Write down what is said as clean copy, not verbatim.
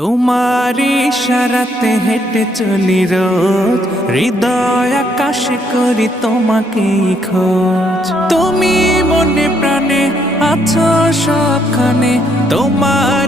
তোমার ইশারাতে হেঁটে চলি রোজ, হৃদয় আকাশে করি তোমাকেই খোঁজ। তুমি মনে প্রাণে আছো সবখানে, তোমার